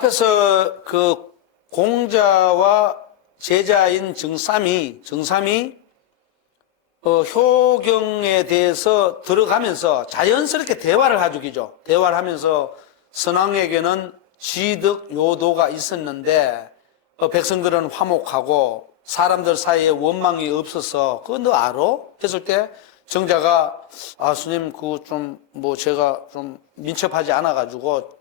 앞에서 그 공자와 제자인 정삼이 효경에 대해서 들어가면서 자연스럽게 대화를 하죠. 대화를 하면서 선왕에게는 지득 요도가 있었는데 백성들은 화목하고 사람들 사이에 원망이 없어서 그거 너 알아? 했을 때 정자가 스님 제가 좀 민첩하지 않아가지고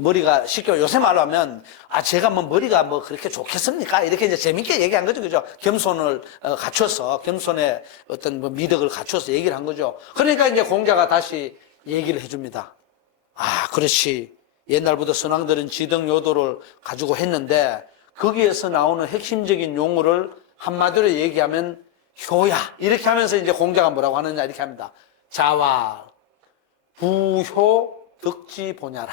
머리가 쉽게 요새 말로 하면 제가 머리가 그렇게 좋겠습니까? 이렇게 이제 재밌게 얘기한 거죠. 그죠? 겸손을 갖춰서 겸손의 어떤 미덕을 갖춰서 얘기를 한 거죠. 그러니까 이제 공자가 다시 얘기를 해줍니다. 그렇지. 옛날부터 선왕들은 지덕요도를 가지고 했는데 거기에서 나오는 핵심적인 용어를 한마디로 얘기하면 효야. 이렇게 하면서 이제 공자가 뭐라고 하느냐 이렇게 합니다. 자와 부효 덕지 보냐라.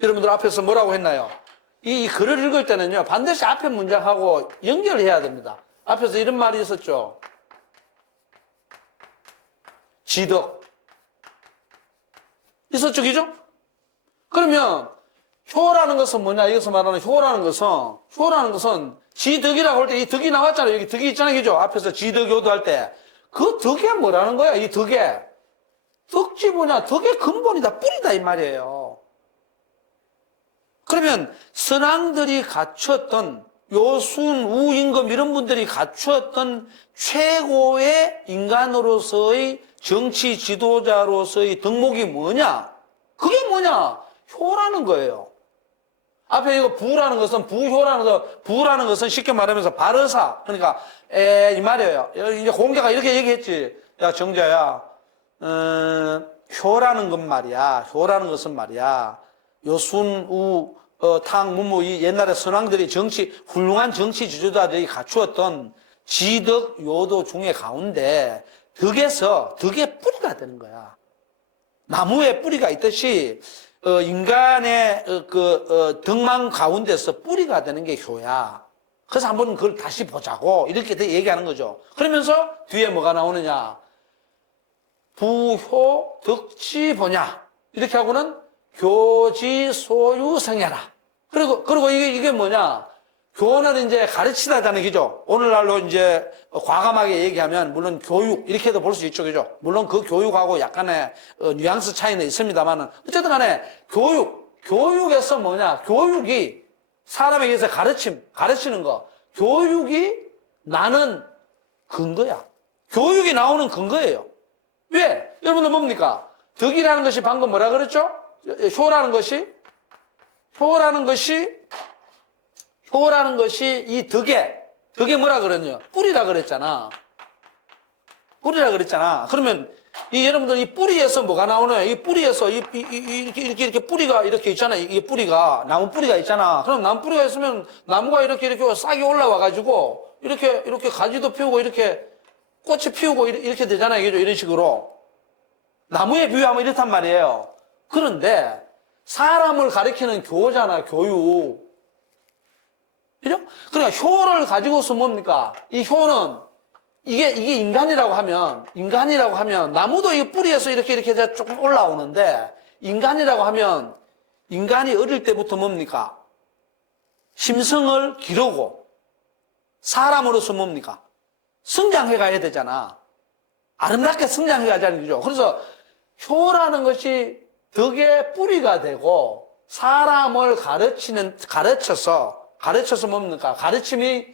여러분들 앞에서 뭐라고 했나요? 이 글을 읽을 때는요, 반드시 앞에 문장하고 연결해야 됩니다. 앞에서 이런 말이 있었죠. 지덕. 있었죠, 그죠? 그러면 효라는 것은 뭐냐? 여기서 말하는 효라는 것은 지덕이라고 할 때 이 덕이 나왔잖아요. 여기 덕이 있잖아요, 그죠? 앞에서 지덕요도 할 때. 그 덕이 뭐라는 거야, 이 덕에? 덕지 뭐냐? 덕의 근본이다, 뿌리다, 이 말이에요. 그러면 선왕들이 갖췄던 요순, 우, 임금 이런 분들이 갖추었던 최고의 인간으로서의 정치 지도자로서의 덕목이 뭐냐? 그게 뭐냐? 효라는 거예요. 앞에 이거 부라는 것은 부라는 것은 쉽게 말하면서 바르사. 그러니까 이 말이에요. 이제 공자가 이렇게 얘기했지. 야 정자야, 효라는 것은 말이야. 요순, 우, 탕, 문무 이 옛날에 선왕들이 훌륭한 정치 지도자들이 갖추었던 지덕 요도 중에 가운데 덕의 뿌리가 되는 거야. 나무에 뿌리가 있듯이 인간의 덕망 가운데서 뿌리가 되는 게 효야. 그래서 한번 그걸 다시 보자고 이렇게 얘기하는 거죠. 그러면서 뒤에 뭐가 나오느냐? 부효 덕지 보냐. 이렇게 하고는 교지 소유 성야라. 그리고 이게 뭐냐? 교는 이제 가르치다잖아요, 그죠? 오늘날로 이제 과감하게 얘기하면, 물론 교육, 이렇게도 볼 수 있죠, 그죠? 물론 그 교육하고 약간의 뉘앙스 차이는 있습니다만은, 어쨌든 간에 교육에서 뭐냐? 교육이 사람에게 서 가르치는 거. 교육이 나는 근거야. 교육이 나오는 근거예요. 왜? 여러분들 뭡니까? 덕이라는 것이 방금 뭐라 그랬죠? 효라는 것이 이 덕에 뭐라 그랬냐? 뿌리라 그랬잖아. 그러면 여러분들 이 뿌리에서 뭐가 나오나요? 이 뿌리에서 이렇게 뿌리가 이렇게 있잖아. 이게 뿌리가 나무 뿌리가 있잖아. 그럼 나무 뿌리가 있으면 나무가 이렇게 싹이 올라와 가지고 이렇게 가지도 피우고 이렇게 꽃이 피우고 이렇게 되잖아요. 이런 식으로. 나무에 비유하면 이렇단 말이에요. 그런데 사람을 가리키는 교잖아, 교육. 그죠? 그러니까 효를 가지고서 뭡니까? 이 효는 이게 인간이라고 하면 나무도 이 뿌리에서 이렇게 조금 올라오는데 인간이라고 하면 인간이 어릴 때부터 뭡니까? 심성을 기르고 사람으로서 뭡니까? 성장해 가야 되잖아. 아름답게 성장해 가자는 거죠. 그래서 효라는 것이 덕의 뿌리가 되고 사람을 가르쳐서 뭡니까? 가르침이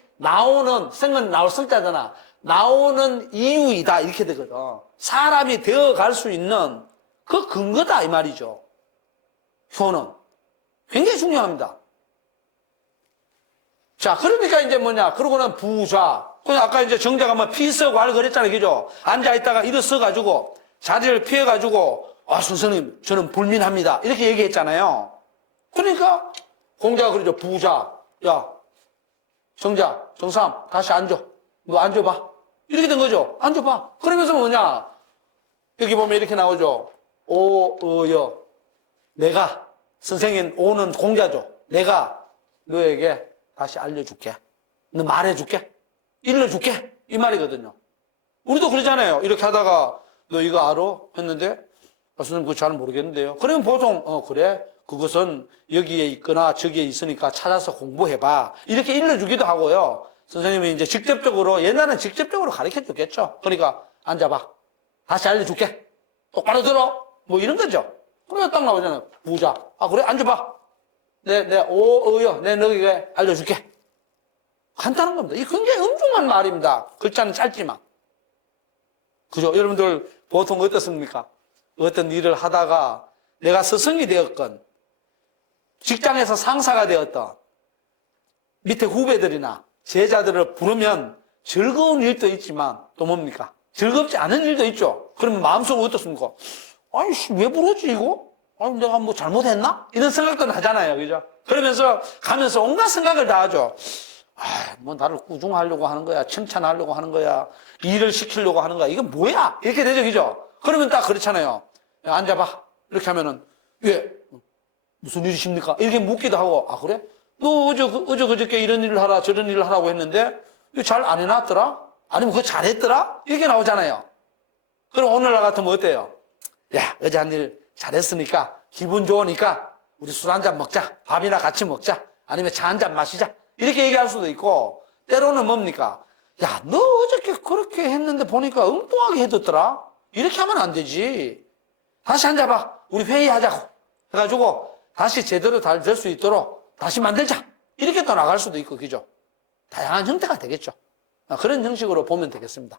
생은 나올 성자잖아. 나오는 이유이다. 이렇게 되거든. 사람이 되어갈 수 있는 그 근거다. 이 말이죠. 효는. 굉장히 중요합니다. 자, 그러니까 이제 뭐냐. 그러고는 부좌. 아까 이제 정자가 피서관 그랬잖아요. 그죠? 앉아있다가 일어서가지고 자리를 피해가지고 선생님, 저는 불민합니다. 이렇게 얘기했잖아요. 그러니까 공자가 그러죠. 부자. 야, 정자, 정삼, 다시 앉아. 너 앉아봐. 이렇게 된 거죠. 앉아봐. 그러면서 뭐냐? 여기 보면 이렇게 나오죠. 여. 내가, 선생님, 오는 공자죠. 내가 너에게 다시 알려줄게. 너 말해줄게. 일러줄게. 이 말이거든요. 우리도 그러잖아요. 이렇게 하다가 너 이거 알아? 했는데 선생님 그거 잘 모르겠는데요. 그러면 보통 그래? 그것은 여기에 있거나 저기에 있으니까 찾아서 공부해봐. 이렇게 일러주기도 하고요. 선생님이 이제 직접적으로, 옛날에는 직접적으로 가르쳐 줬겠죠. 그러니까 앉아봐. 다시 알려줄게. 똑바로 들어. 뭐 이런 거죠. 그러면 딱 나오잖아요. 부자. 아, 그래? 앉아봐. 어여. 내 너에게 알려줄게. 간단한 겁니다. 이 굉장히 엄중한 말입니다. 글자는 짧지만. 그죠? 여러분들 보통 어떻습니까? 어떤 일을 하다가 내가 스승이 되었건, 직장에서 상사가 되었던, 밑에 후배들이나 제자들을 부르면 즐거운 일도 있지만 또 뭡니까? 즐겁지 않은 일도 있죠. 그러면 마음속으로 어떻습니까? 아이씨, 왜 부르지 이거? 아니, 내가 뭐 잘못했나? 이런 생각도 나잖아요. 그죠? 그러면서 가면서 온갖 생각을 다 하죠. 아, 뭐 나를 꾸중하려고 하는 거야. 칭찬하려고 하는 거야. 일을 시키려고 하는 거야. 이건 뭐야? 이렇게 되죠. 그죠? 그러면 딱 그렇잖아요. 야, 앉아봐. 이렇게 하면은, 예, 무슨 일이십니까? 이렇게 묻기도 하고, 아, 그래? 너 그저께 이런 일을 하라, 저런 일을 하라고 했는데, 이거 잘 안 해놨더라? 아니면 그거 잘했더라? 이렇게 나오잖아요. 그럼 오늘날 같으면 어때요? 야, 어제 한 일 잘했으니까, 기분 좋으니까, 우리 술 한잔 먹자. 밥이나 같이 먹자. 아니면 차 한잔 마시자. 이렇게 얘기할 수도 있고, 때로는 뭡니까? 야, 너 어저께 그렇게 했는데 보니까 엉뚱하게 해뒀더라? 이렇게 하면 안 되지. 다시 앉아봐. 우리 회의하자고. 해가지고, 다시 제대로 잘 될 수 있도록 다시 만들자. 이렇게 또 나갈 수도 있고, 그죠? 다양한 형태가 되겠죠. 그런 형식으로 보면 되겠습니다.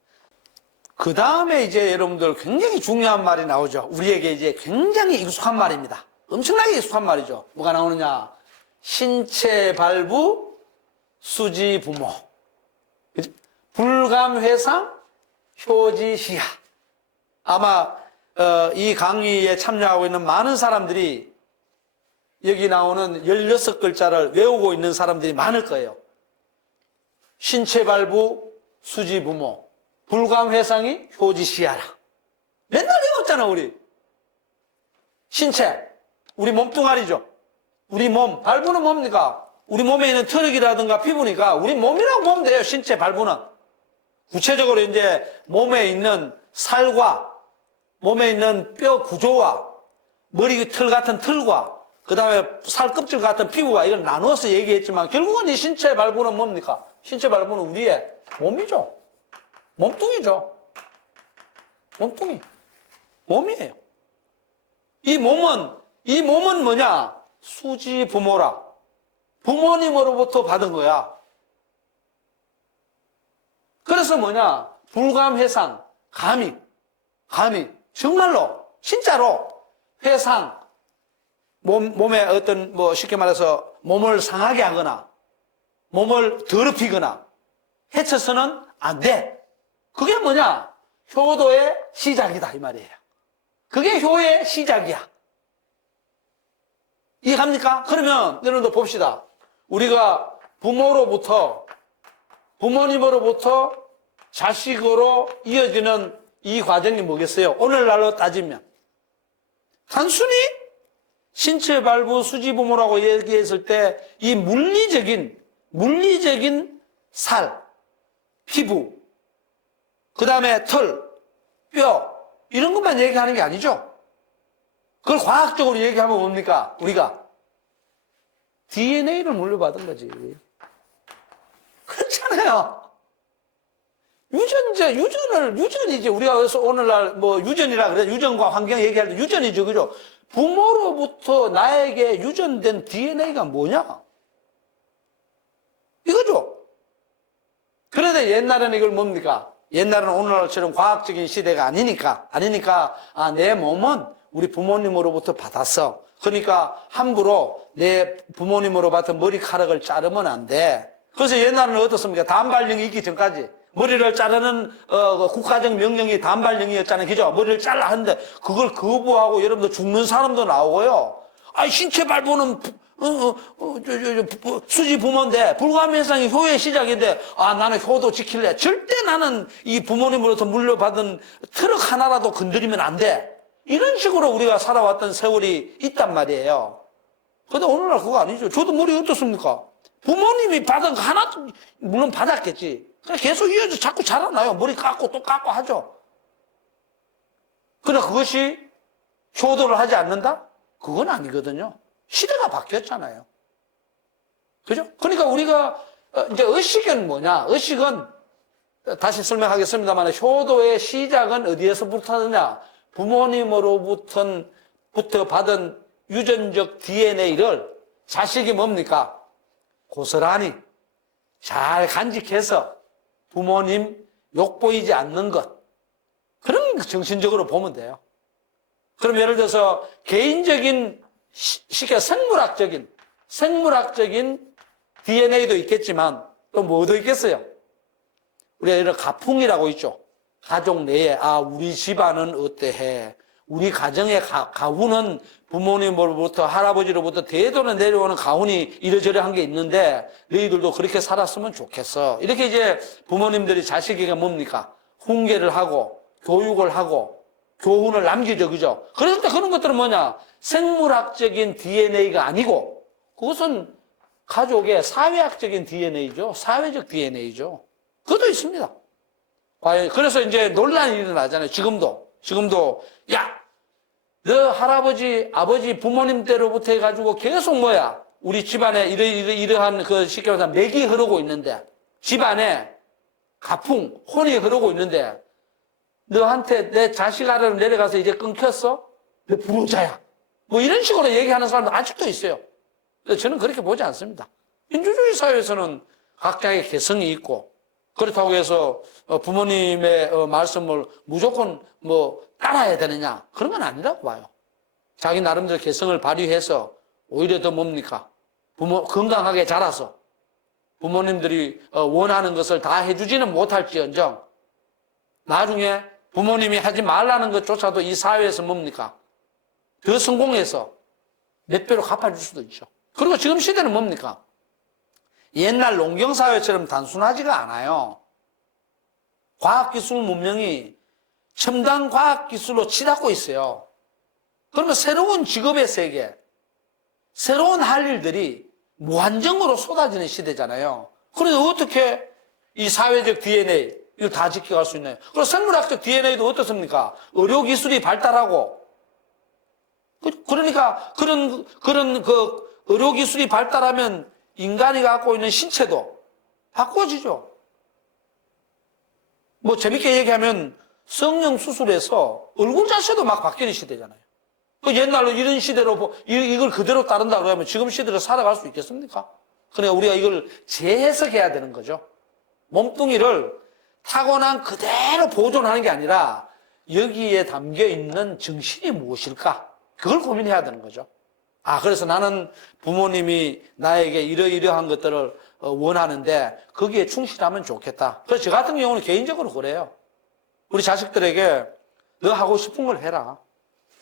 그 다음에 이제 여러분들 굉장히 중요한 말이 나오죠. 우리에게 이제 굉장히 익숙한 말입니다. 엄청나게 익숙한 말이죠. 뭐가 나오느냐. 신체 발부, 수지 부모. 그죠? 불감회상, 효지시야. 아마 이 강의에 참여하고 있는 많은 사람들이 여기 나오는 16글자를 외우고 있는 사람들이 많을 거예요. 신체 발부, 수지 부모, 불감회상이 효지시야라. 맨날 외웠잖아, 우리. 신체, 우리 몸뚱아리죠. 우리 몸, 발부는 뭡니까? 우리 몸에 있는 털이라든가 피부니까 우리 몸이라고 보면 돼요, 신체 발부는. 구체적으로 이제 몸에 있는 살과 몸에 있는 뼈 구조와 머리 털 같은 털과 그 다음에 살 껍질 같은 피부와 이걸 나누어서 얘기했지만 결국은 이 신체 발부는 뭡니까? 신체 발부는 우리의 몸이죠. 몸뚱이죠. 몸뚱이. 몸이에요. 이 몸은 뭐냐? 수지 부모라. 부모님으로부터 받은 거야. 그래서 뭐냐? 불감회상, 감히, 정말로, 진짜로, 회상, 몸에 어떤, 쉽게 말해서, 몸을 상하게 하거나, 몸을 더럽히거나, 해쳐서는 안 돼. 그게 뭐냐? 효도의 시작이다, 이 말이에요. 그게 효의 시작이야. 이해갑니까? 그러면, 여러분들 봅시다. 우리가 부모님으로부터 자식으로 이어지는 이 과정이 뭐겠어요? 오늘날로 따지면. 단순히 신체 발부 수지 부모라고 얘기했을 때 이 물리적인 살, 피부, 그 다음에 털, 뼈, 이런 것만 얘기하는 게 아니죠. 그걸 과학적으로 얘기하면 뭡니까? 우리가 DNA를 물려받은 거지. 그렇잖아요. 유전이지. 우리가 그래서 오늘날 유전이라 그래. 유전과 환경 얘기할 때 유전이죠. 그죠? 부모로부터 나에게 유전된 DNA가 뭐냐? 이거죠. 그런데 옛날에는 이걸 뭡니까? 옛날에는 오늘날처럼 과학적인 시대가 아니니까, 내 몸은 우리 부모님으로부터 받았어. 그러니까 함부로 내 부모님으로 받은 머리카락을 자르면 안 돼. 그래서 옛날에는 어떻습니까? 단발령이 있기 전까지. 머리를 자르는 국가적 명령이 단발령이었잖아요. 그죠? 머리를 잘라 하는데 그걸 거부하고 여러분들 죽는 사람도 나오고요. 신체 발부는 수지 부모인데 불감회상이 효의 시작인데 나는 효도 지킬래. 절대 나는 이 부모님으로부터 물려받은 트럭 하나라도 건드리면 안 돼. 이런 식으로 우리가 살아왔던 세월이 있단 말이에요. 근데 오늘날 그거 아니죠. 저도 머리 어떻습니까? 부모님이 받은 거 하나도 물론 받았겠지. 그냥 계속 이어져 자꾸 자라나요. 머리 깎고 또 깎고 하죠. 그러나 그것이 효도를 하지 않는다? 그건 아니거든요. 시대가 바뀌었잖아요. 그죠? 그러니까 우리가 이제 의식은 뭐냐? 의식은 다시 설명하겠습니다만 효도의 시작은 어디에서부터 하느냐? 부모님으로부터 받은 유전적 DNA를 자식이 뭡니까? 고스란히 잘 간직해서 부모님 욕보이지 않는 것. 그런 정신적으로 보면 돼요. 그럼 예를 들어서 개인적인 쉽게 생물학적인 DNA도 있겠지만 또 뭐도 있겠어요? 우리가 이런 가풍이라고 있죠. 가족 내에 우리 집안은 어때해? 우리 가정의 가훈은 부모님으로부터 할아버지로부터 대도로 내려오는 가훈이 이러저러한 게 있는데 너희들도 그렇게 살았으면 좋겠어. 이렇게 이제 부모님들이 자식에게 뭡니까? 훈계를 하고 교육을 하고 교훈을 남기죠. 그죠? 그럴 때 그런 것들은 뭐냐? 생물학적인 DNA가 아니고 그것은 가족의 사회학적인 DNA죠. 사회적 DNA죠. 그것도 있습니다. 그래서 이제 논란이 일어나잖아요. 지금도 야, 너 할아버지, 아버지, 부모님 때로부터 해가지고 계속 우리 집안에 이러한 쉽게 말해서 맥이 흐르고 있는데 집안에 가풍, 혼이 흐르고 있는데 너한테 내 자식 아래로 내려가서 이제 끊겼어? 너 불효자야. 뭐 이런 식으로 얘기하는 사람도 아직도 있어요. 저는 그렇게 보지 않습니다. 민주주의 사회에서는 각자의 개성이 있고 그렇다고 해서 부모님의 말씀을 무조건 따라야 되느냐? 그런 건 아니라고 봐요. 자기 나름대로 개성을 발휘해서 오히려 더 뭡니까? 건강하게 자라서 부모님들이 원하는 것을 다 해주지는 못할지언정 나중에 부모님이 하지 말라는 것조차도 이 사회에서 뭡니까? 더 성공해서 몇 배로 갚아줄 수도 있죠. 그리고 지금 시대는 뭡니까? 옛날 농경사회처럼 단순하지가 않아요. 과학기술 문명이 첨단 과학기술로 치닫고 있어요. 그러면 새로운 직업의 세계, 새로운 할 일들이 무한정으로 쏟아지는 시대잖아요. 그래서 어떻게 이 사회적 DNA, 이걸 다 지켜갈 수 있나요? 그리고 생물학적 DNA도 어떻습니까? 의료기술이 발달하고, 그러니까 그런 의료기술이 발달하면 인간이 갖고 있는 신체도 바꿔지죠. 재밌게 얘기하면 성형 수술에서 얼굴 자체도 막 바뀌는 시대잖아요. 옛날로 이런 시대로 이걸 그대로 따른다 그러면 지금 시대로 살아갈 수 있겠습니까? 그러니까 우리가 이걸 재해석해야 되는 거죠. 몸뚱이를 타고난 그대로 보존하는 게 아니라 여기에 담겨 있는 정신이 무엇일까? 그걸 고민해야 되는 거죠. 그래서 나는 부모님이 나에게 이러이러한 것들을 원하는데 거기에 충실하면 좋겠다. 그래서 저 같은 경우는 개인적으로 그래요. 우리 자식들에게 너 하고 싶은 걸 해라.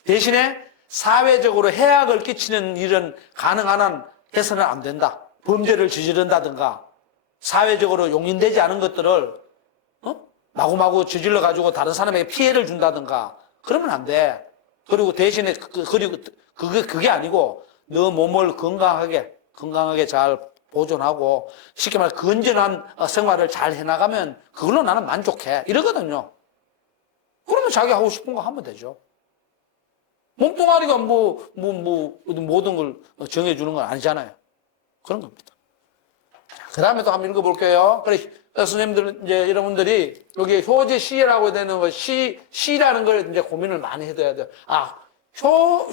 대신에 사회적으로 해악을 끼치는 일은 가능한 한 해서는 안 된다. 범죄를 저지른다든가 사회적으로 용인되지 않은 것들을 마구마구 저질러 가지고 다른 사람에게 피해를 준다든가 그러면 안 돼. 그리고 대신에 그게 아니고 너 몸을 건강하게 잘 보존하고 쉽게 말해 건전한 생활을 잘 해나가면 그걸로 나는 만족해. 이러거든요. 그러면 자기 하고 싶은 거 하면 되죠. 몸뚱아리가 모든 걸 정해주는 건 아니잖아요. 그런 겁니다. 그 다음에 또 한번 읽어볼게요. 그래, 선생님들, 이제 여러분들이 여기 효제 시라고 되는 거, 시라는 걸 이제 고민을 많이 해둬야 돼요.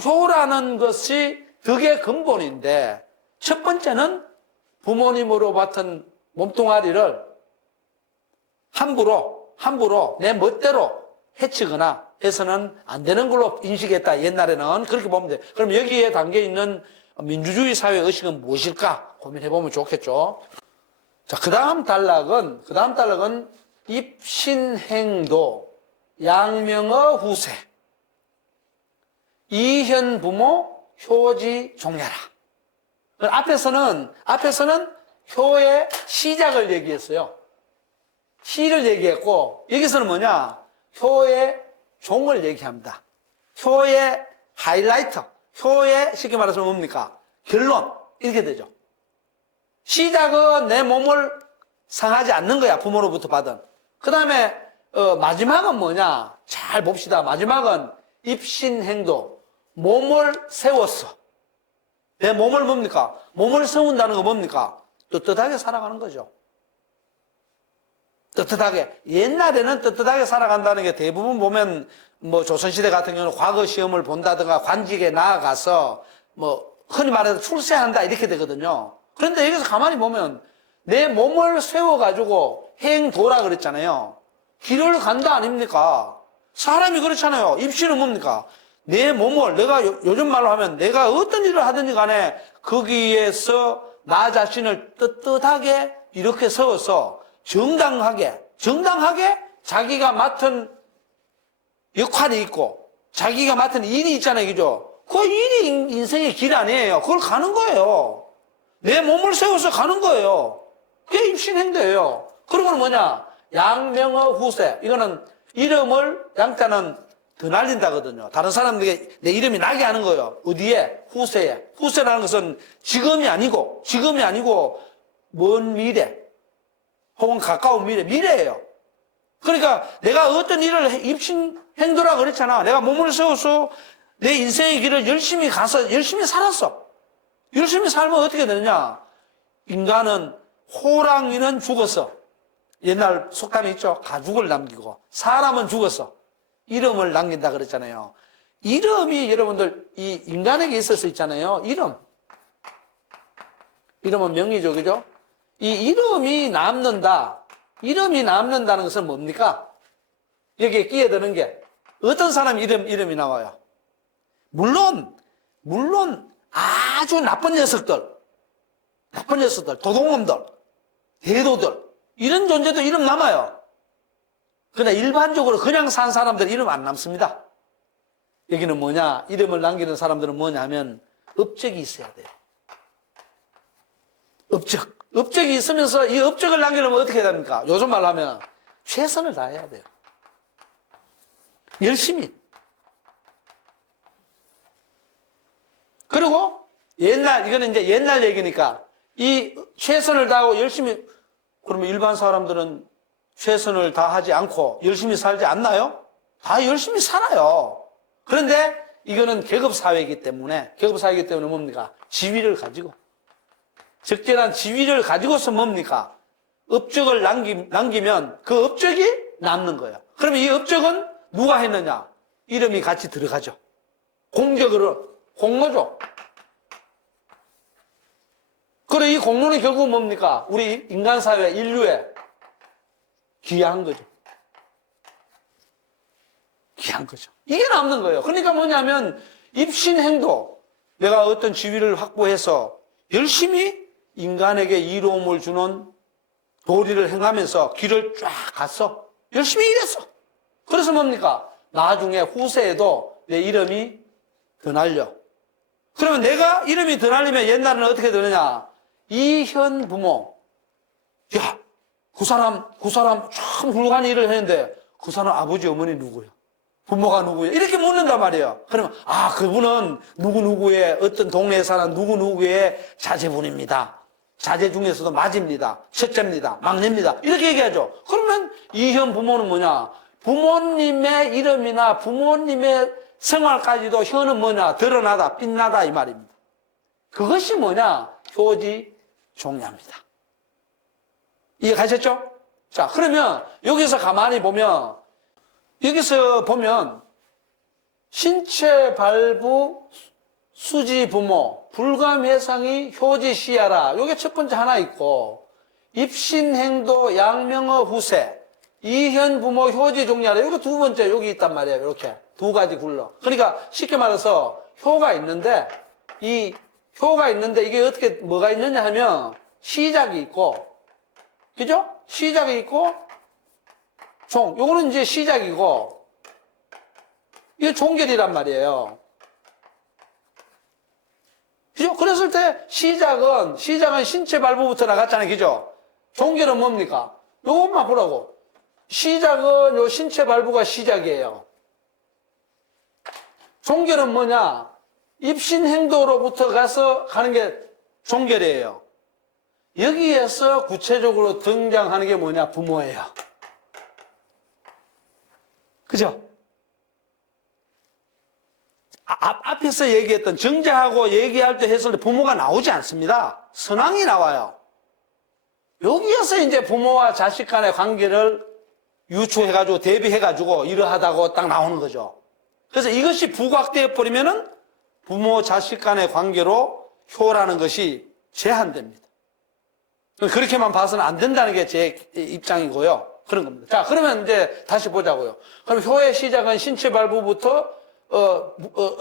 효라는 것이 덕의 근본인데, 첫 번째는 부모님으로 받은 몸뚱아리를 함부로 내 멋대로 해치거나 해서는 안 되는 걸로 인식했다. 옛날에는 그렇게 보면 돼. 그럼 여기에 담겨 있는 민주주의 사회 의식은 무엇일까 고민해보면 좋겠죠. 자, 그 다음 단락은 입신행도 양명어 후세 이현 부모 효지 종려라. 앞에서는 효의 시작을 얘기했어요. 시를 얘기했고 여기서는 뭐냐? 효의 종을 얘기합니다. 효의 하이라이터, 효의 쉽게 말해서 뭡니까? 결론 이렇게 되죠. 시작은 내 몸을 상하지 않는 거야. 부모로부터 받은. 그 다음에 마지막은 뭐냐? 잘 봅시다. 마지막은 입신행도 몸을 세웠어. 내 몸을 뭡니까? 몸을 세운다는 거 뭡니까? 떳떳하게 살아가는 거죠. 떳떳하게. 옛날에는 떳떳하게 살아간다는 게 대부분 보면 뭐 조선시대 같은 경우는 과거 시험을 본다든가 관직에 나아가서 뭐 흔히 말해서 출세한다 이렇게 되거든요. 그런데 여기서 가만히 보면 내 몸을 세워가지고 행도라 그랬잖아요. 길을 간다 아닙니까? 사람이 그렇잖아요. 입시는 뭡니까? 내 몸을 내가 요즘 말로 하면 내가 어떤 일을 하든지 간에 거기에서 나 자신을 떳떳하게 이렇게 세워서 정당하게 자기가 맡은 역할이 있고 자기가 맡은 일이 있잖아요. 그죠? 그 일이 인생의 길 아니에요. 그걸 가는 거예요. 내 몸을 세워서 가는 거예요. 그게 입신행도예요. 그러고는 뭐냐? 양명어 후세. 이거는 이름을 양자는 더 날린다거든요. 다른 사람들에게 내 이름이 나게 하는 거예요. 어디에? 후세에. 후세라는 것은 지금이 아니고 먼 미래 혹은 가까운 미래예요. 그러니까 내가 어떤 일을 입신행도라 그랬잖아. 내가 몸을 세워서 내 인생의 길을 열심히 가서 열심히 살았어. 열심히 살면 어떻게 되느냐? 인간은 호랑이는 죽었어. 옛날 속담이 있죠. 가죽을 남기고 사람은 죽었어. 이름을 남긴다 그랬잖아요. 이름이 여러분들 이 인간에게 있을 수 있잖아요. 이름은 명의죠. 그죠? 이 이름이 남는다. 이름이 남는다는 것은 뭡니까? 여기에 끼어드는 게 어떤 사람 이름이 나와요. 물론 아주 나쁜 녀석들, 도둑놈들, 대도들 이런 존재도 이름 남아요. 그러나 일반적으로 그냥 산 사람들 이름 안 남습니다. 여기는 뭐냐? 이름을 남기는 사람들은 뭐냐면 업적이 있어야 돼요. 업적이 있으면서 이 업적을 남기려면 어떻게 해야 됩니까? 요즘 말로 하면 최선을 다해야 돼요. 열심히. 그리고 이거는 이제 옛날 얘기니까 이 최선을 다하고 열심히, 그러면 일반 사람들은 최선을 다하지 않고 열심히 살지 않나요? 다 열심히 살아요. 그런데 이거는 계급사회이기 때문에 뭡니까? 지위를 가지고. 적절한 지위를 가지고서 뭡니까? 업적을 남기면 그 업적이 남는 거예요. 그러면 이 업적은 누가 했느냐? 이름이 같이 들어가죠. 공로죠. 그래, 이 공로는 결국 뭡니까? 우리 인간사회, 인류에 귀한 거죠. 이게 남는 거예요. 그러니까 뭐냐면, 입신행도, 내가 어떤 지위를 확보해서 열심히 인간에게 이로움을 주는 도리를 행하면서 길을 쫙 갔어. 열심히 일했어. 그래서 뭡니까? 나중에 후세에도 내 이름이 더 날려. 그러면 내가 이름이 더 날리면 옛날에는 어떻게 되느냐? 이현 부모. 야, 그 사람 참 훌륭한 일을 했는데 그 사람 아버지 어머니 누구야? 부모가 누구야? 이렇게 묻는단 말이에요. 그러면 그분은 누구누구의 어떤 동네에 사는 누구누구의 자제분입니다. 자제 중에서도 맞입니다. 첫째입니다. 막내입니다. 이렇게 얘기하죠. 그러면 이현 부모는 뭐냐? 부모님의 이름이나 부모님의 생활까지도 현은 뭐냐? 드러나다, 빛나다 이 말입니다. 그것이 뭐냐? 효지 종야입니다. 이해가셨죠? 자, 그러면 여기서 가만히 보면 신체 발부 수지 부모 불감해상이 효지 시야라. 요게 첫 번째 하나 있고, 입신행도 양명어 후세 이현 부모 효지 종야라. 요게 두 번째 여기 있단 말이에요. 이렇게 두 가지 굴러. 그러니까 쉽게 말해서 효가 있는데 이게 어떻게 뭐가 있느냐 하면 시작이 있고, 그죠? 시작이 있고 요거는 이제 시작이고 이게 종결이란 말이에요. 그죠? 그랬을 때 시작은 신체 발부부터 나갔잖아요. 그죠? 종결은 뭡니까? 요것만 보라고. 시작은 요 신체 발부가 시작이에요. 종결은 뭐냐? 입신행도로부터 가서 가는 게 종결이에요. 여기에서 구체적으로 등장하는 게 뭐냐? 부모예요. 그죠? 앞에서 얘기했던 정자하고 얘기할 때 했을 때 부모가 나오지 않습니다. 선왕이 나와요. 여기에서 이제 부모와 자식 간의 관계를 유추해가지고 대비해가지고 이러하다고 딱 나오는 거죠. 그래서 이것이 부각되어 버리면은 부모 자식 간의 관계로 효라는 것이 제한됩니다. 그렇게만 봐서는 안 된다는 게 제 입장이고요. 그런 겁니다. 자, 그러면 이제 다시 보자고요. 그럼 효의 시작은 신체발부부터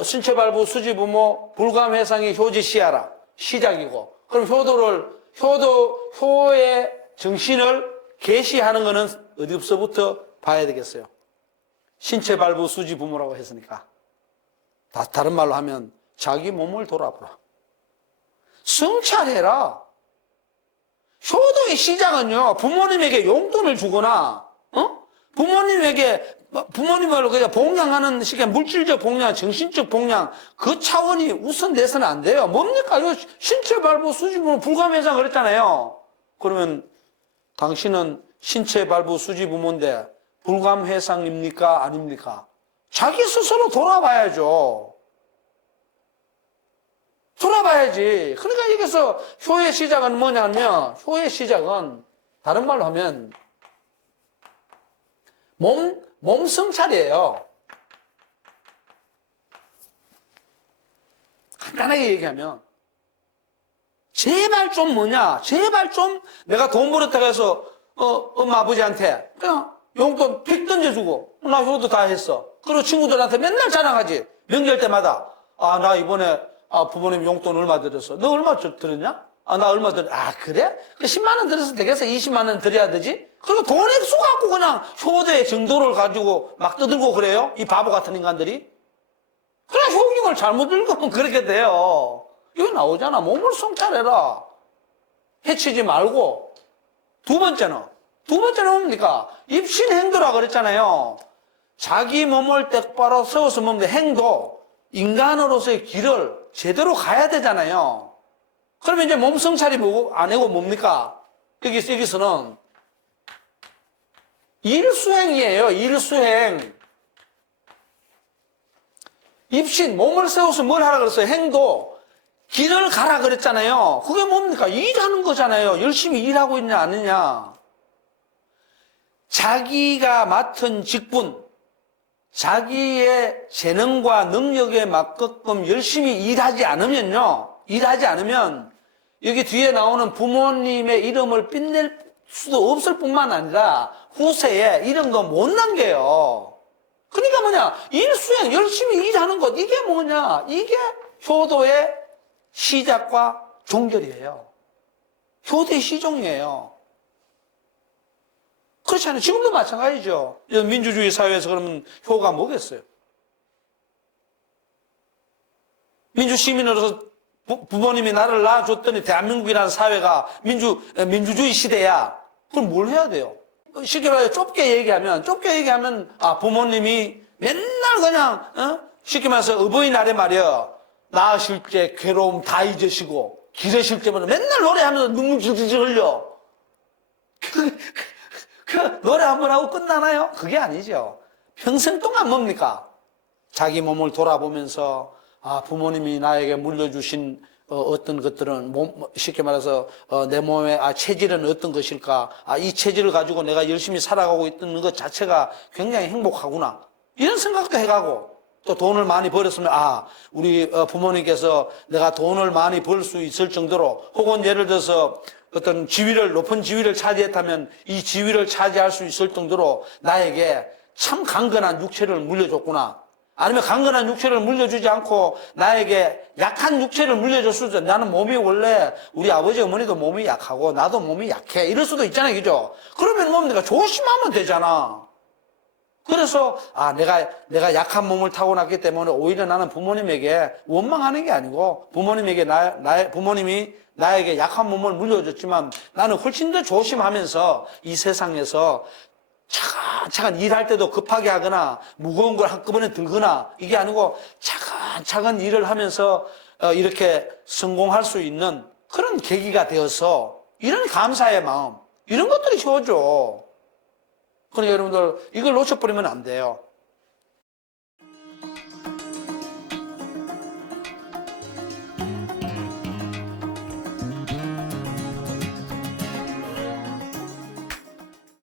신체발부, 수지부모, 불감해상이 효지시하라 시작이고, 그럼 효의 정신을 계시하는 것은 어디서부터 봐야 되겠어요? 신체발부, 수지부모라고 했으니까. 다른 말로 하면 자기 몸을 돌아보라. 성찰해라. 효도의 시작은요, 부모님에게 용돈을 주거나, 부모님을 그냥 봉양하는 식의 물질적 봉양, 정신적 봉양, 그 차원이 우선돼서는 안 돼요. 뭡니까? 이거 신체 발부, 수지부모, 불감해상 그랬잖아요. 그러면 당신은 신체 발부, 수지부모인데 불감해상입니까? 아닙니까? 자기 스스로 돌아봐야죠. 돌아봐야지. 그러니까 여기서 효의 시작은 뭐냐면, 효의 시작은 다른 말로 하면 몸 성찰이에요. 간단하게 얘기하면 제발 좀 제발 좀 내가 돈 벌었다고 해서 엄마 아버지한테 그냥 용돈 픽 던져주고 나 효도 다 했어. 그리고 친구들한테 맨날 자랑하지. 명절 때마다 나 이번에 부모님 용돈 얼마 들였어? 너 얼마 들었냐? 나 얼마 들었? 그래? 그 10만 원 들어서 되겠어? 20만 원 드려야 되지? 그리고 돈 액수 갖고 그냥 효도의 정도를 가지고 막 떠들고 그래요? 이 바보 같은 인간들이? 그래, 효경을 잘못 읽으면 그렇게 돼요. 이거 나오잖아. 몸을 성찰해라. 해치지 말고. 두 번째는 뭡니까? 입신행도라 그랬잖아요. 자기 몸을 똑바로 세워서 먹는데 행도, 인간으로서의 길을 제대로 가야 되잖아요. 그러면 이제 몸 성찰이 뭐고, 안 하고 뭡니까? 여기서는 일수행이에요. 일수행. 입신, 몸을 세워서 뭘 하라 그랬어요? 행도. 길을 가라 그랬잖아요. 그게 뭡니까? 일하는 거잖아요. 열심히 일하고 있냐, 안 하냐. 자기가 맡은 직분, 자기의 재능과 능력에 맞게끔 열심히 일하지 않으면 여기 뒤에 나오는 부모님의 이름을 빛낼 수도 없을 뿐만 아니라 후세에 이름도 못 남겨요. 그러니까 뭐냐? 일수행, 열심히 일하는 것, 이게 뭐냐? 이게 효도의 시작과 종결이에요. 효도의 시종이에요. 그렇지 않아요? 지금도 마찬가지죠. 민주주의 사회에서 그러면 효가 뭐겠어요? 민주시민으로서 부모님이 나를 낳아줬더니 대한민국이라는 사회가 민주주의 시대야. 그럼 뭘 해야 돼요? 쉽게 말해 좁게 얘기하면 부모님이 맨날 그냥 쉽게 말해서 어버이날에 말이야 낳으실 때 괴로움 다 잊으시고 기르실 때마다 맨날 노래하면서 눈물 질질 흘려. 그 노래 한번 하고 끝나나요? 그게 아니죠. 평생 동안 뭡니까? 자기 몸을 돌아보면서 부모님이 나에게 물려주신 어떤 것들은 쉽게 말해서 내 몸의 체질은 어떤 것일까? 이 체질을 가지고 내가 열심히 살아가고 있는 것 자체가 굉장히 행복하구나. 이런 생각도 해가고 또 돈을 많이 벌었으면 우리 부모님께서 내가 돈을 많이 벌 수 있을 정도로 혹은 예를 들어서 어떤 높은 지위를 차지했다면 이 지위를 차지할 수 있을 정도로 나에게 참 강건한 육체를 물려줬구나. 아니면 강건한 육체를 물려주지 않고 나에게 약한 육체를 물려줬을 때 나는 몸이 원래 우리 아버지 어머니도 몸이 약하고 나도 몸이 약해. 이럴 수도 있잖아요. 그죠? 그러면 뭡니까? 조심하면 되잖아. 그래서 내가 약한 몸을 타고났기 때문에 오히려 나는 부모님에게 원망하는 게 아니고 부모님이 나에게 약한 몸을 물려줬지만 나는 훨씬 더 조심하면서 이 세상에서 차근차근 일할 때도 급하게 하거나 무거운 걸 한꺼번에 들거나 이게 아니고 차근차근 일을 하면서 이렇게 성공할 수 있는 그런 계기가 되어서 이런 감사의 마음 이런 것들이 쉬워져. 그러니까 여러분들 이걸 놓쳐버리면 안 돼요.